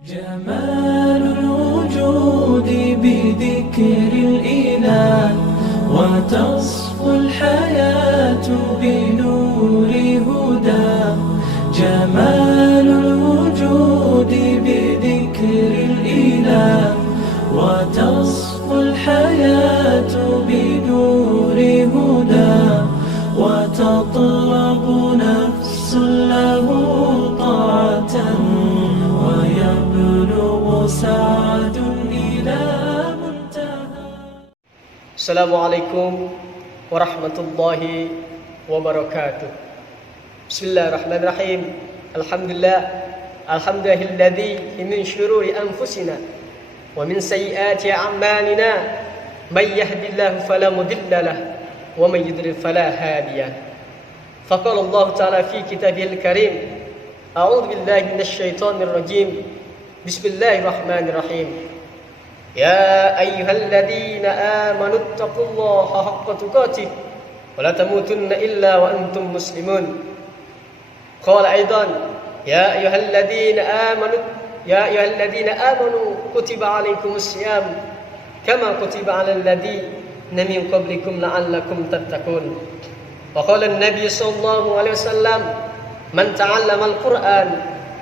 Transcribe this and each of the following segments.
جمال الوجود بذكر الإله وتصفو الحياة بنور هدى. جمال الوجود بذكر الإله وتصفو الحياة بنور هدى. وتطلب نفس له طاعة ويبلغ سعد إلى منتهى. السلام عليكم ورحمة الله وبركاته. بسم الله الرحمن الرحيم. الحمد لله الذي من شرور أنفسنا ومن سيئات أعمالنا من يهد الله فلا مضل له ومن يضلل فلا هادي له. فقال الله تعالى في كتابه الكريم: أعوذ بالله من الشيطان الرجيم. بسم الله الرحمن الرحيم. يا أيها الذين آمنوا اتقوا الله حق تقاته ولا تموتن إلا وأنتم مسلمون. قال أيضا: يا أيها الذين آمنوا كتب عليكم الصيام كما كتب على الذين من قبلكم لعلكم تتقون. وقال النبي صلى الله عليه وسلم: من تعلم القرآن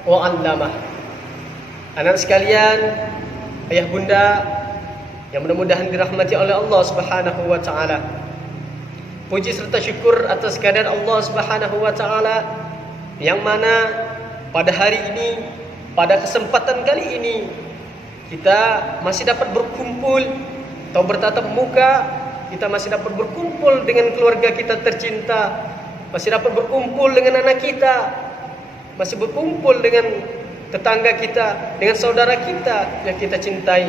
وعلمه. Anak sekalian, ayah bunda yang mudah-mudahan dirahmati oleh Allah Subhanahu wa taala. Puji serta syukur atas kehadiran Allah Subhanahu wa taala yang mana pada hari ini, pada kesempatan kali ini kita masih dapat berkumpul atau bertatap muka, kita masih dapat berkumpul dengan keluarga kita tercinta, masih dapat berkumpul dengan anak kita, masih berkumpul dengan tetangga kita, dengan saudara kita yang kita cintai.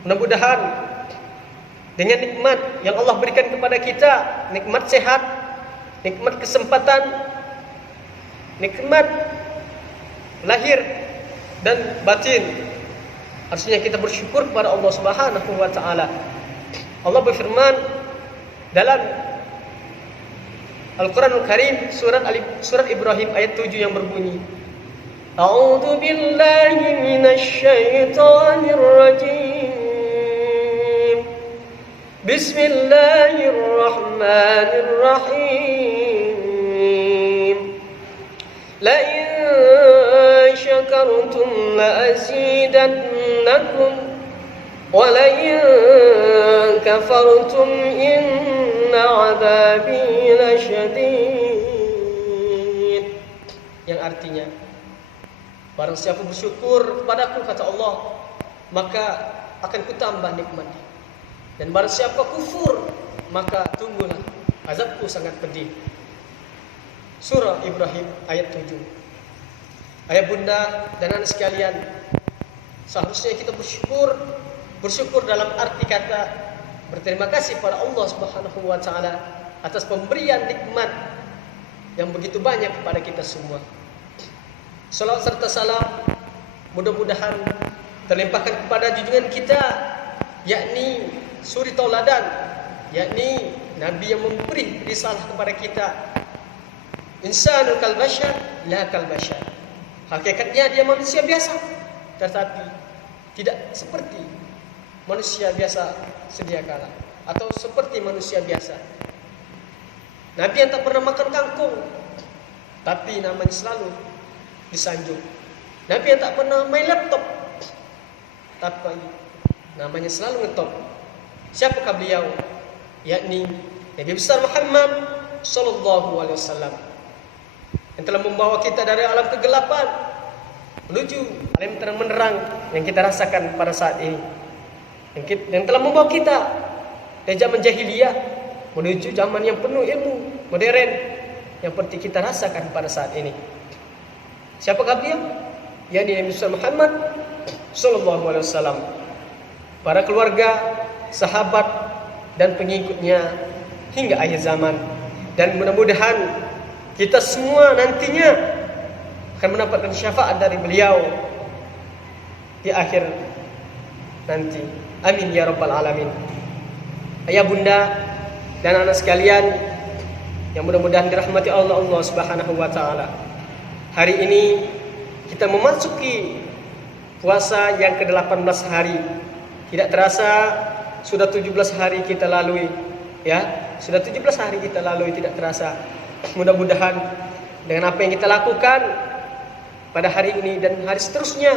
Mudah-mudahan dengan nikmat yang Allah berikan kepada kita, nikmat sehat, nikmat kesempatan, nikmat lahir dan batin, harusnya kita bersyukur kepada Allah Subhanahu wa taala. Allah berfirman dalam Al-Quranul Karim surat Ibrahim ayat 7 yang berbunyi: A'udzu billahi minasy syaithanir rajim. Bismillahirrahmanirrahim. La in syakartum la azidannakum wa la in kafartum inna 'adzabi lasyadid. Yang artinya, barang siapa bersyukur kepadaku, kata Allah, maka akan kutambah nikmatnya. Dan barang siapa kufur, maka tunggulah azabku sangat pedih. Surah Ibrahim ayat 7. Ayah bunda dan anak sekalian, seharusnya kita bersyukur dalam arti kata berterima kasih pada Allah Subhanahu wa taala atas pemberian nikmat yang begitu banyak kepada kita semua. Salawat serta salam mudah-mudahan terlimpahkan kepada junjungan kita, yakni suri tauladan, yakni Nabi yang memberi risalah kepada kita. Insanul kal bashar la kal bashar. Hakikatnya dia manusia biasa, tetapi tidak seperti manusia biasa sedia kala, atau seperti manusia biasa. Nabi yang tak pernah makan kangkung, tapi namanya selalu disanjung. Nabi yang tak pernah main laptop, tapi namanya selalu ngetop. Siapakah beliau? Yakni Nabi besar Muhammad sallallahu alaihi wasallam, yang telah membawa kita dari alam kegelapan menuju alam terang menerang yang kita rasakan pada saat ini, yang telah membawa kita dari zaman jahiliyah menuju zaman yang penuh ilmu modern yang seperti kita rasakan pada saat ini. Siapakah beliau? Yakni Nabi besar Muhammad sallallahu alaihi wasallam, para keluarga, sahabat dan pengikutnya hingga akhir zaman. Dan mudah-mudahan kita semua nantinya akan mendapatkan syafaat dari beliau di akhir nanti. Amin ya rabbal alamin. Ayah bunda dan anak sekalian yang mudah-mudahan dirahmati Allah Subhanahu wa taala. Hari ini kita memasuki puasa yang ke-18 hari. Tidak terasa sudah 17 hari kita lalui, ya. Sudah 17 hari kita lalui, tidak terasa. Mudah-mudahan dengan apa yang kita lakukan pada hari ini dan hari seterusnya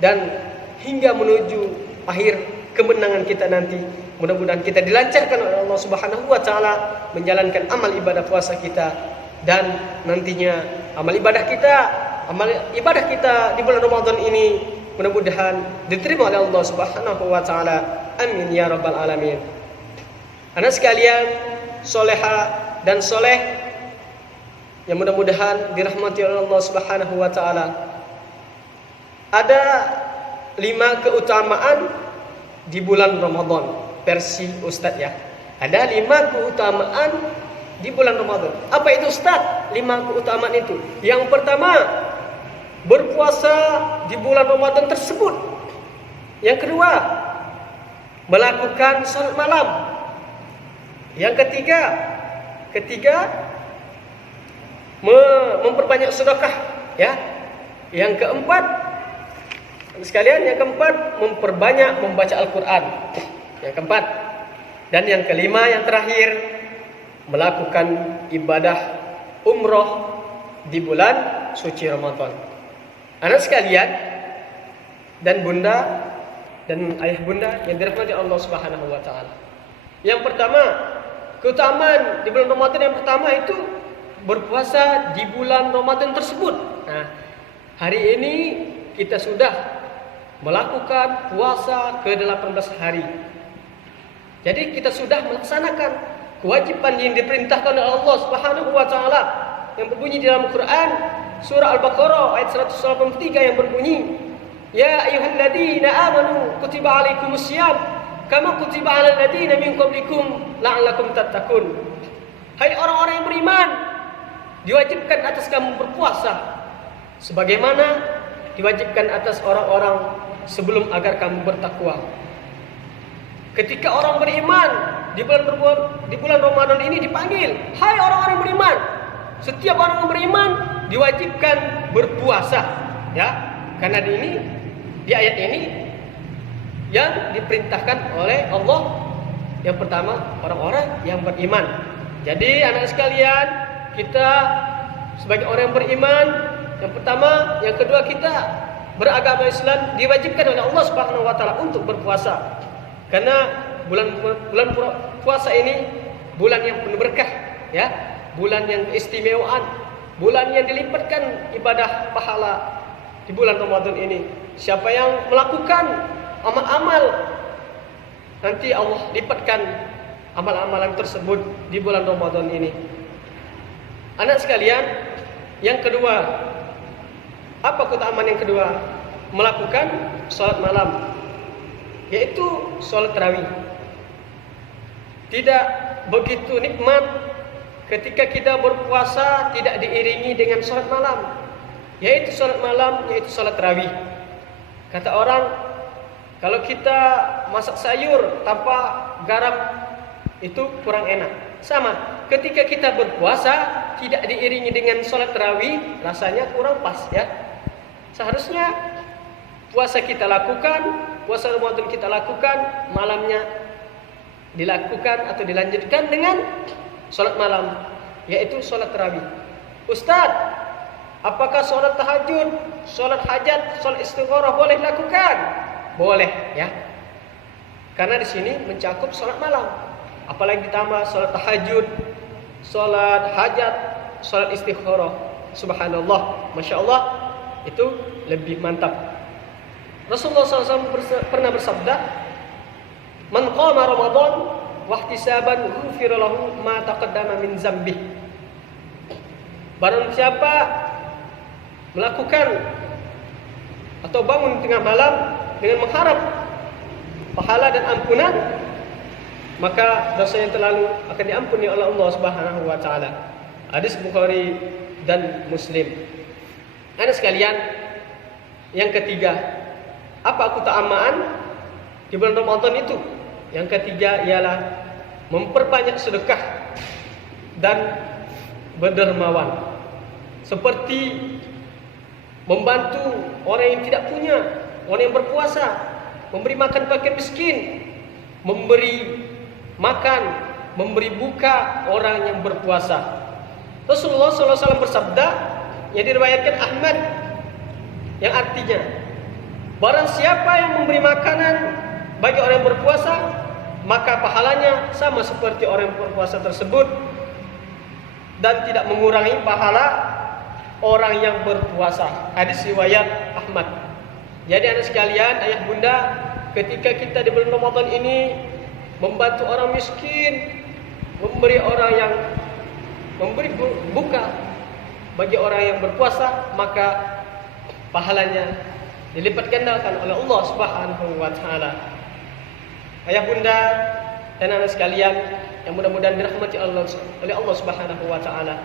dan hingga menuju akhir kemenangan kita nanti, mudah-mudahan kita dilancarkan oleh Allah Subhanahu wa taala menjalankan amal ibadah puasa kita, dan nantinya amal ibadah kita di bulan Ramadan ini mudah-mudahan diterima oleh Allah Subhanahu wa taala. Amin ya rabbal alamin. Anak sekalian, soleha dan soleh yang mudah-mudahan dirahmati oleh Allah Subhanahu wa taala. Ada 5 keutamaan di bulan Ramadan versi Ustadz, ya. Ada 5 keutamaan di bulan Ramadan. Apa itu Ustadz 5 keutamaan itu? Yang pertama, berpuasa di bulan Ramadan tersebut. Yang kedua, melakukan salat malam. Yang ketiga, memperbanyak sedekah, ya. Yang keempat, memperbanyak membaca Al-Quran. Yang keempat. Dan yang kelima, yang terakhir, melakukan ibadah umroh di bulan suci Ramadan. Anak sekalian dan bunda dan ayah bunda yang dirahmati Allah Subhanahu wa taala. Yang pertama, keutamaan di bulan Ramadan yang pertama itu berpuasa di bulan Ramadan tersebut. Nah, hari ini kita sudah melakukan puasa ke-18 hari. Jadi kita sudah melaksanakan kewajiban yang diperintahkan oleh Allah Subhanahu wa taala yang berbunyi di dalam Quran surah Al-Baqarah ayat 183 yang berbunyi, "Ya ayyuhalladzina amanu kutiba alaikumusiyam kama kutiba alal ladzina min qablikum la'allakum tattaqun." Hai orang-orang yang beriman, diwajibkan atas kamu berpuasa sebagaimana diwajibkan atas orang-orang sebelum agar kamu bertakwa. Ketika orang beriman di bulan Ramadan ini dipanggil, hai orang-orang beriman. Setiap orang yang beriman diwajibkan berpuasa, ya. Karena di ayat ini yang diperintahkan oleh Allah yang pertama orang-orang yang beriman. Jadi anak sekalian, kita sebagai orang yang beriman, yang pertama, yang kedua, kita beragama Islam diwajibkan oleh Allah Subhanahu wa taala untuk berpuasa. Karena bulan puasa ini bulan yang penuh berkah, ya. Bulan yang keistimewaan, bulan yang dilipatkan ibadah pahala di bulan Ramadan ini. Siapa yang melakukan amal-amal, nanti Allah lipatkan amal-amalan tersebut di bulan Ramadan ini. Anak sekalian, yang kedua, apa keutamaan yang kedua? Melakukan sholat malam, yaitu sholat tarawih. Tidak begitu nikmat ketika kita berpuasa tidak diiringi dengan sholat malam, yaitu sholat malam, yaitu sholat tarawih. Kata orang, kalau kita masak sayur tanpa garam itu kurang enak. Sama, ketika kita berpuasa tidak diiringi dengan sholat tarawih, rasanya kurang pas, ya. Seharusnya puasa kita lakukan, puasa Ramadan kita lakukan, malamnya dilakukan atau dilanjutkan dengan sholat malam, yaitu sholat tarawih. Ustadz, apakah sholat tahajud, sholat hajat, sholat istigharah boleh dilakukan? Boleh, ya. Karena di sini mencakup sholat malam. Apalagi ditambah sholat tahajud, sholat hajat, sholat istigharah. Subhanallah, Masya Allah, itu lebih mantap. Rasulullah SAW pernah bersabda, "Man qama Ramadan wahtisaban ghufira lahu ma taqaddama min dzambih." Barang siapa melakukan atau bangun tengah malam dengan mengharap pahala dan ampunan, maka dosa yang terlalu akan diampuni oleh Allah Subhanahu wa taala. Hadis Bukhari dan Muslim. Anak sekalian, yang ketiga, apa keutamaan di bulan Ramadan itu? Yang ketiga ialah memperbanyak sedekah dan berdermawan. Seperti membantu orang yang tidak punya, orang yang berpuasa, memberi makan fakir miskin, memberi makan, memberi buka orang yang berpuasa. Rasulullah SAW bersabda yang diriwayatkan Ahmad, yang artinya, barang siapa yang memberi makanan bagi orang yang berpuasa, maka pahalanya sama seperti orang yang berpuasa tersebut dan tidak mengurangi pahala orang yang berpuasa. Hadis riwayat Ahmad. Jadi anak sekalian, ayah bunda, ketika kita di bulan Ramadan ini membantu orang miskin, memberi buka bagi orang yang berpuasa, maka pahalanya dilipat gandakan oleh Allah Subhanahu wa taala. Ayah bunda dan anak sekalian yang mudah-mudahan dirahmati Allah oleh Allah Subhanahu wa taala.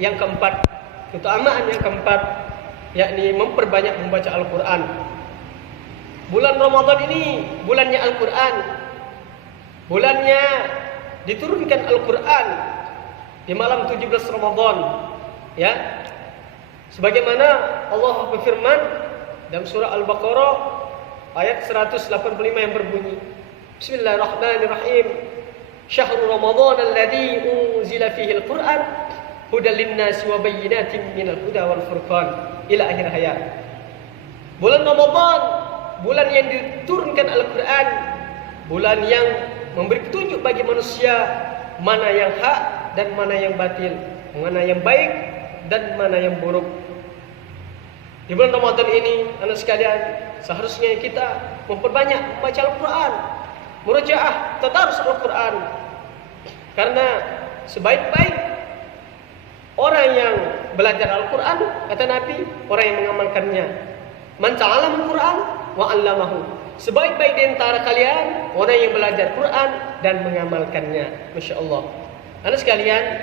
Yang keempat, keutamaan yang keempat, yakni memperbanyak membaca Al-Quran. Bulan Ramadan ini bulannya Al-Quran, bulannya diturunkan Al-Quran di malam 17 Ramadan, ya. Sebagaimana Allah berfirman dalam surah Al-Baqarah ayat 185 yang berbunyi, Bismillahirrahmanirrahim. Syahrul Ramadan alladzi unzila fihi al-Qur'an hudan lin-nasi wa bayyinatin minal huda wal furqan, ila akhir ayat. Bulan Ramadan, bulan yang diturunkan Al-Qur'an, bulan yang memberi petunjuk bagi manusia mana yang hak dan mana yang batil, mana yang baik dan mana yang buruk. Di bulan Ramadan ini, anak sekalian, seharusnya kita memperbanyak membaca Al-Quran, murajaah, tadarus Al-Quran. Karena sebaik-baik orang yang belajar Al-Quran, kata Nabi, orang yang mengamalkannya. Man ta'allama Al-Quran wa 'allamahu. Sebaik-baik di antara kalian orang yang belajar Quran dan mengamalkannya. Masya Allah. Anak sekalian,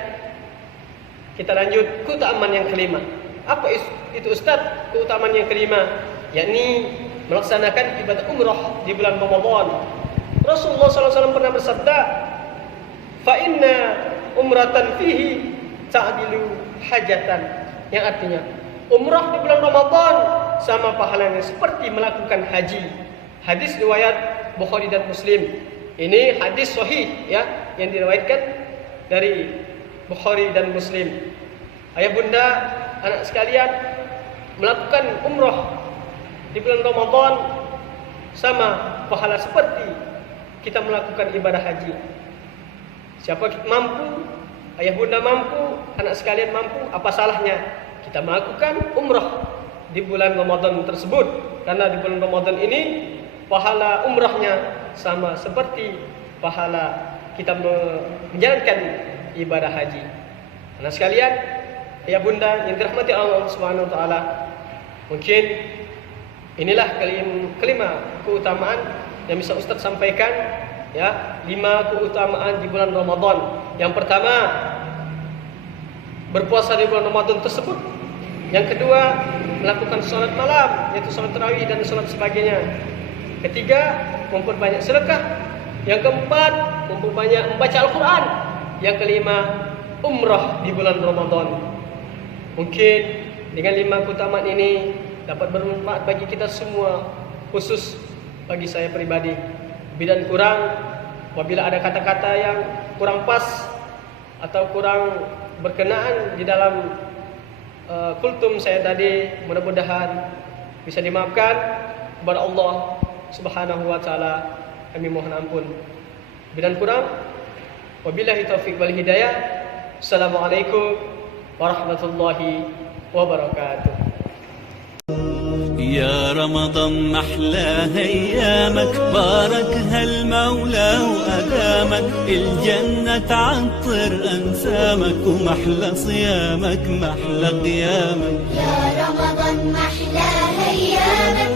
kita lanjut keutamaan yang kelima. Apa itu Ustaz? Keutamaan yang kelima, yakni melaksanakan ibadah umrah di bulan Ramadan. Rasulullah SAW pernah bersabda, fa inna umratan fihi ta'dilu hajatan, yang artinya umrah di bulan Ramadan sama pahalanya seperti melakukan haji. Hadis riwayat Bukhari dan Muslim. Ini hadis sahih, ya, yang diriwayatkan dari Bukhari dan Muslim. Ayah bunda, anak sekalian, melakukan umrah di bulan Ramadan sama pahala seperti kita melakukan ibadah haji. Siapa mampu, ayah bunda mampu, anak sekalian mampu, apa salahnya kita melakukan umrah di bulan Ramadan tersebut? Karena di bulan Ramadan ini pahala umrahnya sama seperti pahala kita menjalankan ibadah haji. Anak sekalian, ayah bunda yang dirahmati Allah Subhanahu wa taala, mungkin inilah kelima keutamaan yang bisa Ustaz sampaikan, ya, 5 keutamaan di bulan Ramadan. Yang pertama, berpuasa di bulan Ramadan tersebut. Yang kedua, melakukan salat malam, yaitu salat tarawih dan salat sebagainya. Ketiga, memperbanyak sedekah. Yang keempat, memperbanyak membaca Al-Quran. Yang kelima, umrah di bulan Ramadan. Mungkin dengan 5 keutamaan ini dapat bermanfaat bagi kita semua, khusus bagi saya pribadi. Lebih dan kurang, apabila ada kata-kata yang kurang pas atau kurang berkenaan di dalam kultum saya tadi, mudah-mudahan bisa dimaafkan kepada Allah Subhanahu wa taala. Kami mohon ampun. Lebih dan kurang, wabillahi taufiq wal hidayah. Assalamualaikum warahmatullahi wabarakatuh. يا رمضان محلى أيامك باركها المولى وأدامك الجنة تعطر أنسامك ومحلى صيامك محلى قيامك يا رمضان محلى أيامك